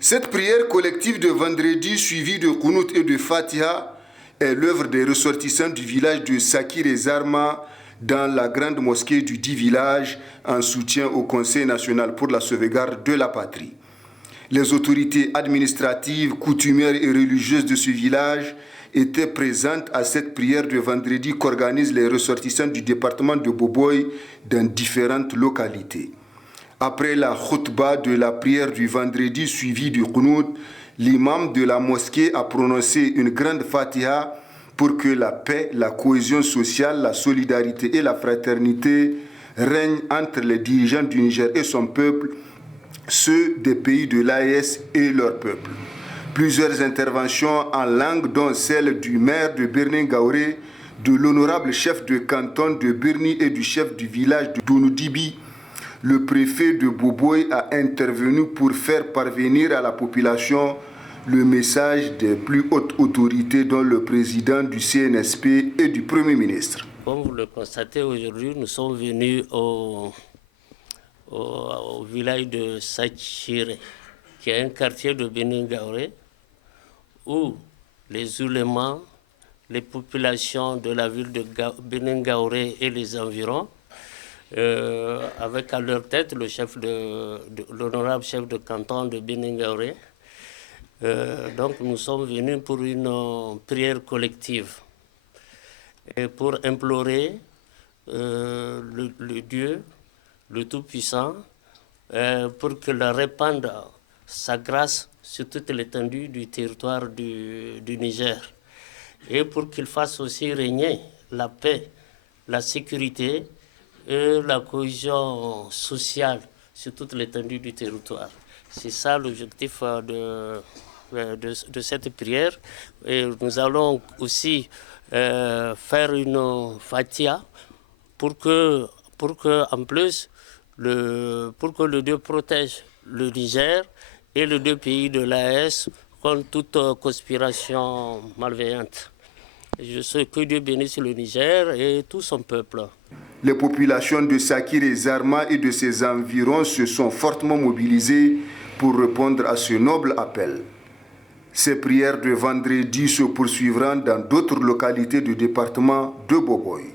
Cette prière collective de vendredi suivie de Qunut et de Fatiha est l'œuvre des ressortissants du village de Sakir et Zarma dans la grande mosquée du dit village en soutien au Conseil national pour la sauvegarde de la patrie. Les autorités administratives, coutumières et religieuses de ce village étaient présentes à cette prière de vendredi qu'organisent les ressortissants du département de Boboy dans différentes localités. Après la khutba de la prière du vendredi suivie du Qunut, l'imam de la mosquée a prononcé une grande fatiha pour que la paix, la cohésion sociale, la solidarité et la fraternité règnent entre les dirigeants du Niger et son peuple, ceux des pays de l'AES et leur peuple. Plusieurs interventions en langue, dont celle du maire de Birnin Gaoré, de l'honorable chef de canton de Birni et du chef du village de Dounoudibi. Le préfet de Boboy a intervenu pour faire parvenir à la population le message des plus hautes autorités, dont le président du CNSP et du Premier ministre. Comme vous le constatez aujourd'hui, nous sommes venus au village de Sakir, qui est un quartier de Birnin Gaoré, où les oulémas, les populations de la ville de Birnin Gaoré et les environs, avec à leur tête l'honorable chef de canton de Birnin Gaoré. Donc nous sommes venus pour une prière collective et pour implorer le Dieu, le Tout-Puissant, pour qu'il répande sa grâce sur toute l'étendue du territoire du Niger et pour qu'il fasse aussi régner la paix, la sécurité et la cohésion sociale sur toute l'étendue du territoire. C'est ça l'objectif de cette prière. Et nous allons aussi faire une fatiha pour que en plus, pour que le Dieu protège le Niger et les deux pays de l'AES contre toute conspiration malveillante. Je sais que Dieu bénisse le Niger et tout son peuple. Les populations de Sakir et Zarma et de ses environs se sont fortement mobilisées pour répondre à ce noble appel. Ces prières de vendredi se poursuivront dans d'autres localités du département de Boboy.